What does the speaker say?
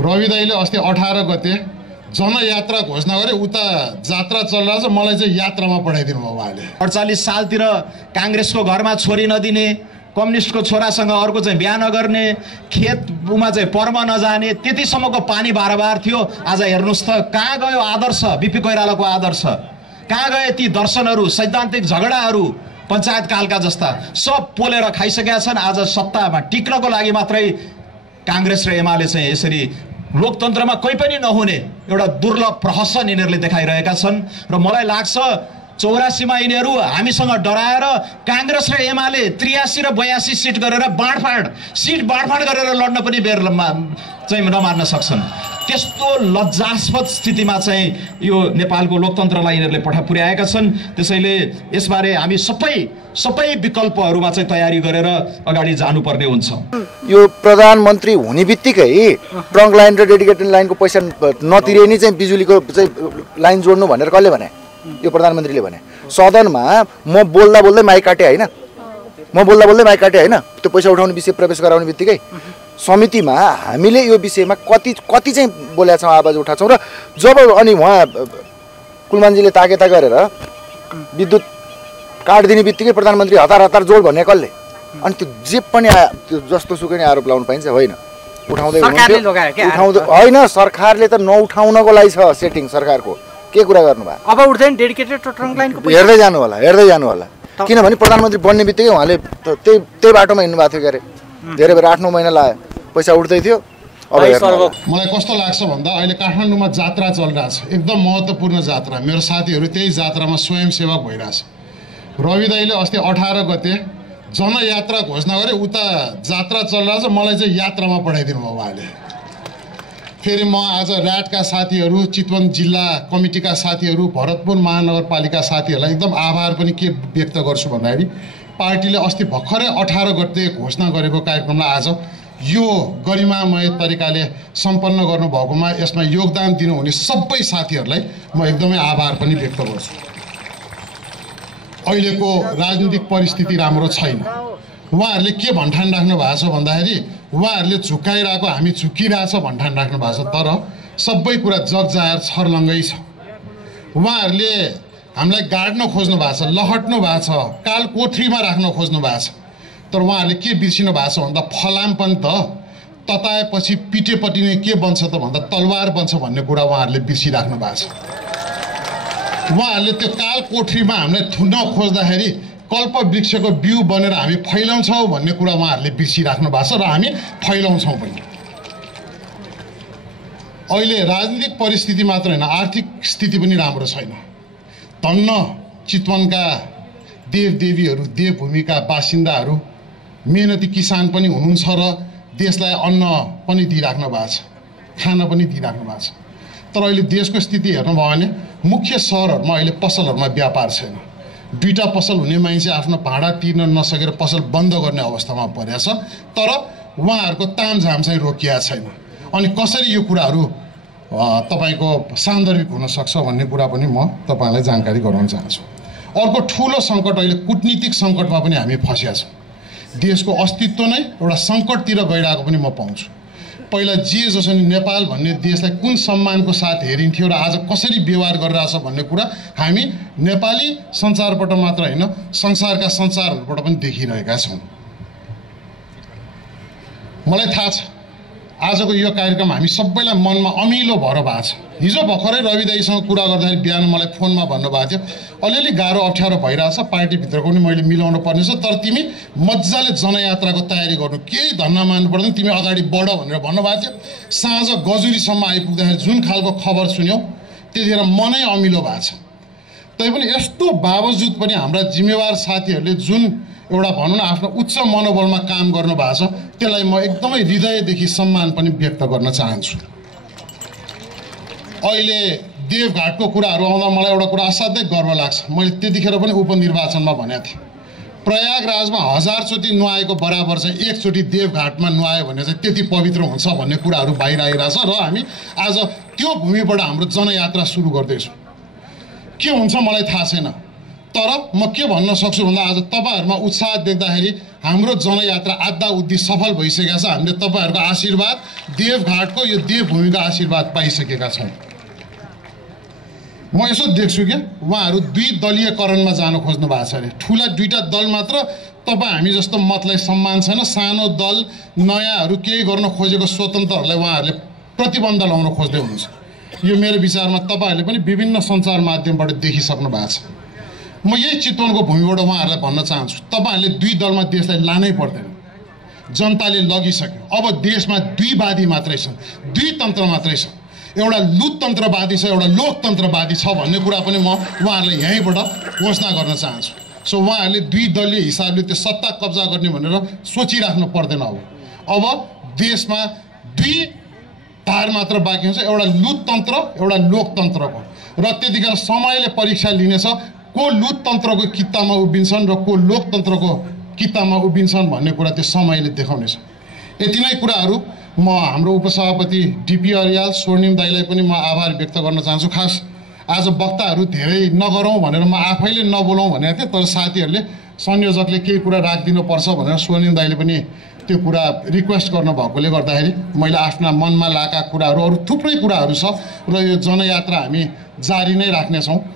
रवि दाइले अस्ति 18 गते जनयात्रा घोषणा गरे, उता जात्रा चलिरहेछ, मलाई चाहिँ यात्रामा पठाइदिनु भयो उहाँले। 48 सालतिर काङ्ग्रेसको घरमा छोरी नदिने, कम्युनिस्टको छोरासँग अर्को चाहिँ बिहा नगर्ने, खेतमा चाहिँ पर्व नजाने, त्यतिसम्मको पानी बारबार थियो। आज हेर्नुहोस् त कहाँ गयो आदर्श, बिपी कोइरालाको आदर्श कहाँ गए? ती दर्शनहरू, सैद्धान्तिक झगडाहरू पञ्चायत कालका जस्ता सब पोलेर खाइसकेका छन्। आज सत्तामा टिक्नको लागि मात्रै काङ्ग्रेस र एमाले चाहिँ यसरी लोकतन्त्रमा कोही पनि नहुने एउटा दुर्लभ प्रहसन यिनीहरूले देखाइरहेका छन्। र मलाई लाग्छ 84 मा यिनीहरू हामीसँग डराएर काङ्ग्रेस र एमाले 83 र 82 सिट गरेर बाँडफाँड गरेर लड्न पनि बेर चाहिँ नमार्न सक्छन्। त्यस्तो लज्जास्पद स्थितिमा चाहिँ यो नेपालको लोकतन्त्रलाई यिनीहरूले पुर्याएका छन्। त्यसैले यसबारे हामी सबै विकल्पहरूमा चाहिँ तयारी गरेर अगाडि जानुपर्ने हुन्छ। यो प्रधानमन्त्री हुने बित्तिकै ट्रङ्क लाइन र डेडिकेटेड लाइनको पैसा नतिरिने चाहिँ बिजुलीको चाहिँ लाइन जोड्नु भनेर कसले भने? यो प्रधानमन्त्रीले भने। सदनमा म बोल्दा माइक काटे होइन, त्यो पैसा उठाउने विषय प्रवेश गराउने बित्तिकै समितिमा हामीले यो विषयमा कति चाहिँ बोलेका छौँ, आवाज उठाएको छौँ। र जब अनि उहाँ कुलमानजीले ताकेता गरेर विद्युत काटिदिने बित्तिकै प्रधानमन्त्री हतार जोड भन्ने कसले? अनि त्यो जे पनि त्यो जस्तो सुकै नै आरोप लगाउनु पाइन्छ? होइन, उठाउँदै होइन। सरकारले त नउठाउनको लागि छ सेटिङ सरकारको। के कुरा गर्नु भयो? अब उठ्दैन डेडिकेटेड ट्रङ्क लाइनको हेर्दै जानु होला। किनभने प्रधानमन्त्री बन्ने बित्तिकै उहाँले त्यही बाटोमा हिँड्नु भएको थियो। के अरे धेरै बेर 8-9 महिना लाग्यो, पैसा उठ्दै थियो। अब मलाई कस्तो लाग्छ भन्दा अहिले काठमाडौँमा जात्रा चलिरहेछ, एकदम महत्त्वपूर्ण जात्रा। मेरो साथीहरू त्यही जात्रामा स्वयंसेवक भइरहेछ। रवि दाइले अस्ति 18 गते जनयात्रा घोषणा गरे, उता जात्रा चलिरहेछ, मलाई चाहिँ यात्रामा पठाइदिनु भयो उहाँले। फेरि म आज ऱ्याटका साथीहरू, चितवन जिल्ला कमिटीका साथीहरू, भरतपुर महानगरपालिका साथीहरूलाई एकदम आभार पनि के व्यक्त गर्छु भन्दाखेरि पार्टीले अस्ति भर्खरै 18 गते घोषणा गरेको कार्यक्रमलाई आज यो गरिमामय तरिकाले सम्पन्न गर्नुभएकोमा यसमा योगदान दिनुहुने सबै साथीहरूलाई म एकदमै आभार पनि व्यक्त गर्छु। अहिलेको राजनीतिक परिस्थिति राम्रो छैन। उहाँहरूले के भन्ठान राख्नु भएको छ भन्दाखेरि उहाँहरूले झुक्काइरहेको हामी झुकिरहेछ भन्ठान राख्नु भएको छ। तर सबै कुरा जग जाहेर छर्लङ्गै छ। उहाँहरूले हामीलाई गाड्न खोज्नु भएको छ, लहट्नु भएको छ, काल कोठरीमा राख्न खोज्नु भएको छ। तर उहाँहरूले के बिर्सिनु भएको छ भन्दा फलाम पनि त तताएपछि पिटेपट्टि नै के बन्छ त भन्दा तलवार बन्छ भन्ने कुरा उहाँहरूले बिर्सिराख्नु भएको छ। उहाँहरूले त्यो काल कोठरीमा हामीलाई थुन्न खोज्दाखेरि कल्प वृक्षको बिउ बनेर हामी फैलाउँछौँ भन्ने कुरा उहाँहरूले बिर्सिराख्नु भएको छ र हामी फैलाउँछौँ पनि। अहिले राजनीतिक परिस्थिति मात्र होइन, आर्थिक स्थिति पनि राम्रो छैन। धन्न चितवनका देवदेवीहरू, देवभूमिका बासिन्दाहरू, मेहनती किसान पनि हुनुहुन्छ र देशलाई अन्न पनि दिइराख्नु भएको छ, खाना पनि दिइराख्नु भएको छ। तर अहिले देशको स्थिति हेर्नुभयो भने मुख्य सहरहरूमा अहिले पसलहरूमा व्यापार छैन। 2टा पसल हुने मान्छे आफ्नो भाडा तिर्न नसकेर पसल बन्द गर्ने अवस्थामा परेको छ। तर उहाँहरूको तामझाम चाहिँ रोकिएको छैन। अनि कसरी यो कुराहरू तपाईँको सान्दर्भिक हुनसक्छ भन्ने कुरा पनि म तपाईँलाई जानकारी गराउन चाहन्छु। अर्को ठुलो सङ्कट अहिले कुटनीतिक सङ्कटमा पनि हामी फँसिया छौँ। देशको अस्तित्व नै एउटा सङ्कटतिर गइरहेको पनि म पाउँछु। पहिला जे जसो नि नेपाल भन्ने देशलाई कुन सम्मानको साथ हेरिन्थ्यो र आज कसरी व्यवहार गरिरहेछ भन्ने कुरा हामी नेपाली सञ्चारबाट मात्र होइन, संसारका सञ्चारहरूबाट पनि देखिरहेका छौँ। मलाई थाहा छ आजको यो कार्यक्रम हामी सबैलाई मनमा अमिलो भएर भएको छ। हिजो भर्खरै रवि दाइसँग कुरा गर्दाखेरि बिहान मलाई फोनमा भन्नुभएको थियो अलिअलि गाह्रो अप्ठ्यारो भइरहेछ, पार्टीभित्रको पनि मैले मिलाउनु पर्नेछ, तर तिमी मजाले जनयात्राको तयारी गर्नु, केही धन्न मान्नु पर्दैन, तिमी अगाडि बढ भनेर भन्नुभएको थियो। साँझ गजुरीसम्म आइपुग्दाखेरि जुन खालको खबर सुन्यौँ त्यतिखेर मनै अमिलो भएको छ। तैपनि यस्तो बावजुद पनि हाम्रा जिम्मेवार साथीहरूले जुन एउटा भनौँ न आफ्नो उच्च मनोबलमा काम गर्नु भएको छ त्यसलाई म एकदमै हृदयदेखि सम्मान पनि व्यक्त गर्न चाहन्छु। अहिले देवघाटको कुराहरू आउँदा मलाई एउटा कुरा असाध्यै गर्व लाग्छ। मैले त्यतिखेर पनि उपनिर्वाचनमा भनेको थिएँ प्रयागराजमा 1000 चोटि नुहाएको बराबर चाहिँ एकचोटि देवघाटमा नुहायो भने चाहिँ त्यति पवित्र हुन्छ भन्ने कुराहरू बाहिर आइरहेछ र हामी आज त्यो भूमिबाट हाम्रो जनयात्रा सुरु गर्दैछौँ। के हुन्छ मलाई थाहा छैन, तर म के भन्न सक्छु भन्दा आज तपाईँहरूमा उत्साह देख्दाखेरि हाम्रो जनयात्रा आधा उद्धि सफल भइसकेको छ। हामीले तपाईँहरूको आशीर्वाद, देवघाटको यो देवभूमिको आशीर्वाद पाइसकेका छौँ। म यसो देख्छु कि उहाँहरू द्विदलीयकरणमा जान खोज्नु भएको छ अरे। ठुला दुईटा दल मात्र, तपाईँ हामी जस्तो मतलाई सम्मान छैन। सानो दल नयाँहरू केही गर्न खोजेको स्वतन्त्रहरूलाई उहाँहरूले प्रतिबन्ध लाउन खोज्दै हुनुहुन्छ। यो मेरो विचारमा तपाईँहरूले पनि विभिन्न सञ्चार माध्यमबाट देखिसक्नु भएको छ। म यही चितवनको भूमिबाट उहाँहरूलाई भन्न चाहन्छु, तपाईँहरूले दुई दलमा देशलाई लानै पर्दैन। जनताले लगिसक्यो। अब देशमा दुईवादी मात्रै छन्, दुई तन्त्र मात्रै छ। एउटा लुटतन्त्रवादी छ, एउटा लोकतन्त्रवादी छ भन्ने कुरा पनि म उहाँहरूलाई यहीँबाट घोषणा गर्न चाहन्छु। सो उहाँहरूले दुई दलीय हिसाबले त्यो सत्ता कब्जा गर्ने भनेर सोचिराख्नु पर्दैन। अब देशमा दुई धार मात्र बाँकी हुन्छ, एउटा लुटतन्त्र, एउटा लोकतन्त्रको। र त्यतिखेर समयले परीक्षा लिनेछ को लुटतन्त्रको कित्तामा उभिन्छन् र को लोकतन्त्रको कित्तामा उभिन्छन् भन्ने कुरा त्यो समयले देखाउनेछ। यति नै कुराहरू म हाम्रो उपसभापति डिपी अर्याल, स्वर्णिम दाईलाई पनि म आभार व्यक्त गर्न चाहन्छु। खास आज वक्ताहरू धेरै नगरौँ भनेर म आफैले नबोलौँ भनेको थिएँ, तर साथीहरूले संयोजकले केही कुरा राखिदिनु पर्छ भनेर स्वर्णिम दाईले पनि त्यो कुरा रिक्वेस्ट गर्नुभएकोले गर्दाखेरि मैले आफ्ना मनमा लागेका कुराहरू, अरू थुप्रै कुराहरू छ र यो जनयात्रा हामी जारी नै राख्नेछौँ।